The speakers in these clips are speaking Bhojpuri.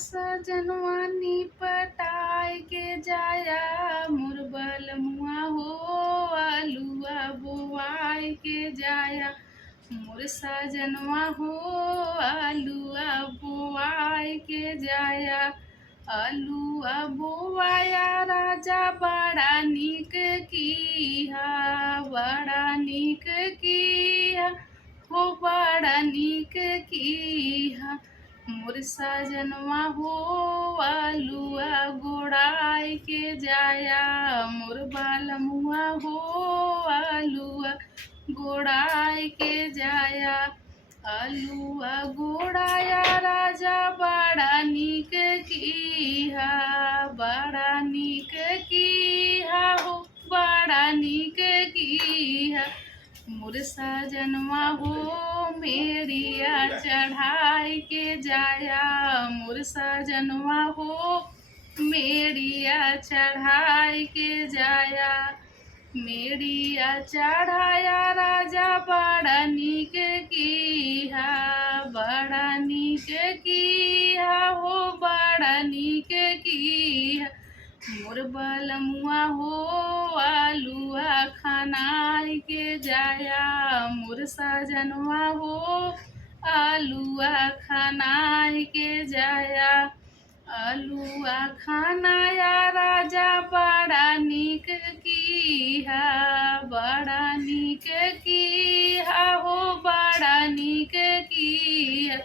सजनवा निपटाय के जाया मोर बलमुआ हो आलुआ बोआय के जाया मोर सजनवा हो आलुआ बोआय के जाया आलुआ बोआया राजा बड़ा नीक किया बड़ा नीक किया हो बड़ा नीक किया मोर सजनवा हो आलुआ गोड़ाई के जाया मोर बालमुआ हो आलुआ गोड़ाई के जाया आलुआ गोड़ाया राजा बड़ा नीक किया बड़ा नीक किया हो बड़ा नीक किया मोर सजनवा हो मेरिया चढ़ाई के जाया मोर सजनवा हो मेरिया चढ़ाई के जाया मेरिया चढ़ाया राजा बड़ा नीक किया बड़ा नीक किया हो बड़ा नीक किया मोर बलमुआ हो आलुआ खनाई के जाया मोर सजनवा हो आलुआ खनाई के जाया आलुआ खानाया राजा बड़ा नीक किया बड़ा नीक किया हो बड़ा नीक किया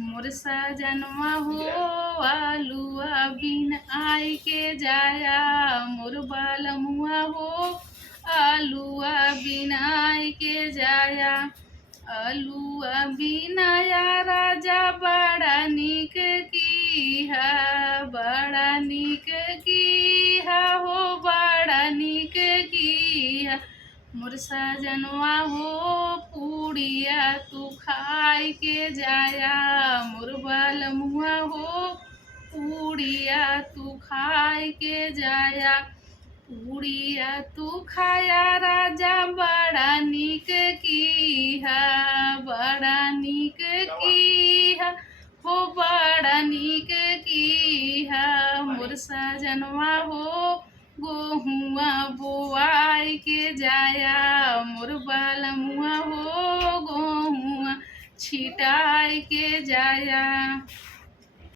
मोर सजनवा हो आलुआ बिन आई के जाया मोर बालमुआ हो आलुआ बिन आई के जाया आलुआ बिनाया राजा बड़ा नीक किया बड़ा नीक किया हो बड़ा नीक किया मोर सजनवा हो पूड़िया तू खाई के जाया मोर बालमुआ हो पूड़िया तू खाई के जाया पूड़िया तू खाया राजा बड़ा नीक किया बड़ा नीक किया हो बड़ा नीक किया मोर सजनवा हो गोहुआ बोआई के जाया मोर बालमुआ हो गोहुआ छिटाई के जाया।